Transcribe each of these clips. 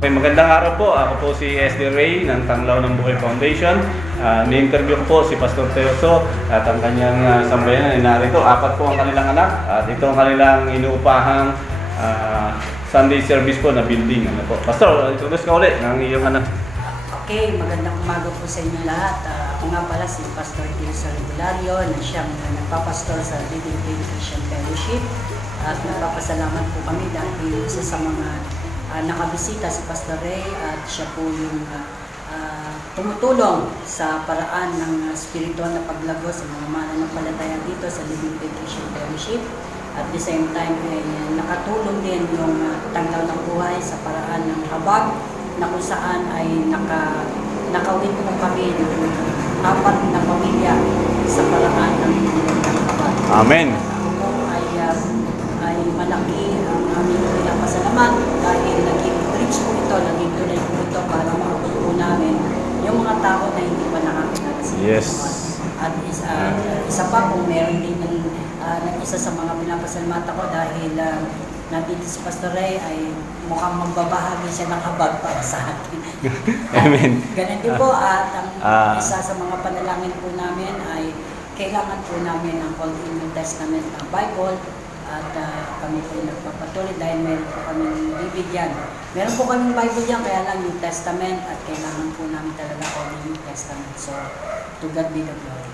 Okay, magandang araw po. Ako po si SD Ray ng Tanglaw ng Buhay Foundation. Ni-interview ko po si Pastor Teoso at ang kanyang sambayanan ay narito. 4 po ang kanilang anak at ito ang kanilang inuupahang Sunday service po na building. Ano po? Pastor, introduce ka ulit ng iyong anak. Okay, magandang umaga po sa inyo lahat. Ako nga pala si Pastor Teoso Regulario na siyang nagpapastor sa Living Faith Christian Fellowship. At nagpapasalamat po kami dahil isa sa mga nakabisita si Pastor Ray at siya po yung tumutulong sa paraan ng spiritual na paglago sa mga mananampalataya dito sa Living Faith Christian Fellowship. At the same time ay nakatulong din yung Tanglaw ng Buhay sa paraan ng habag na kung saan ay nakawin po kami ng 4 na pamilya sa paraan ng habag. Amen. Ako po ay malaki ang aming pinapasalamat dahil naging bridge po ito, naging tulay po ito para maabot po namin yung mga tao na hindi pa nakakilala sa Yes. At isa pa po, meron din isa sa mga pinapasalamat ako dahil nandito si Pastor Ray ay mukhang magbabahagi siya ng habag para sa atin. Amen. Ganun din po at ang isa sa mga panalangin po namin ay kailangan po namin ang Old New Testament na Bible at kami po nagpapatuloy dahil meron po kami bibigyan. Meron po kaming Bible yan, kaya lang New Testament at kailangan po namin talaga Old New Testament. So, to God be the glory.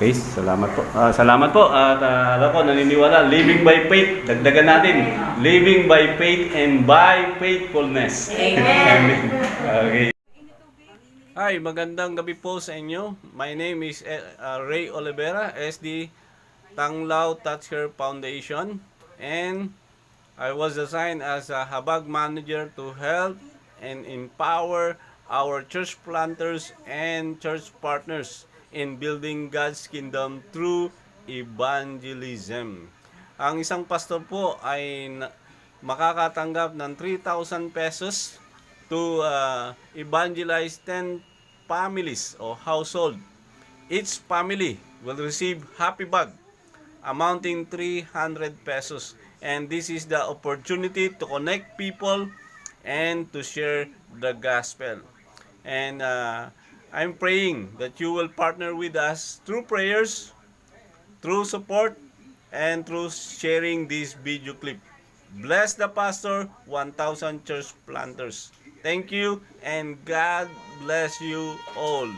Okay, salamat po. Salamat po. At alam ko, naniniwala, living by faith. Dagdagan natin, living by faith and by faithfulness. Amen. Amen. Okay. Hi, magandang gabi po sa inyo. My name is Ray Olivera, SD Tanglaw Touch Care Foundation, and I was assigned as a habag manager to help and empower our church planters and church partners in building God's kingdom through evangelism. Ang isang pastor po ay makakatanggap ng 3,000 pesos to evangelize 10 families or household. Each family will receive happy bag amounting 300 pesos. And this is the opportunity to connect people and to share the gospel. And I'm praying that you will partner with us through prayers, through support, and through sharing this video clip. Bless the pastor, 1,000 church planters. Thank you, and God bless you all.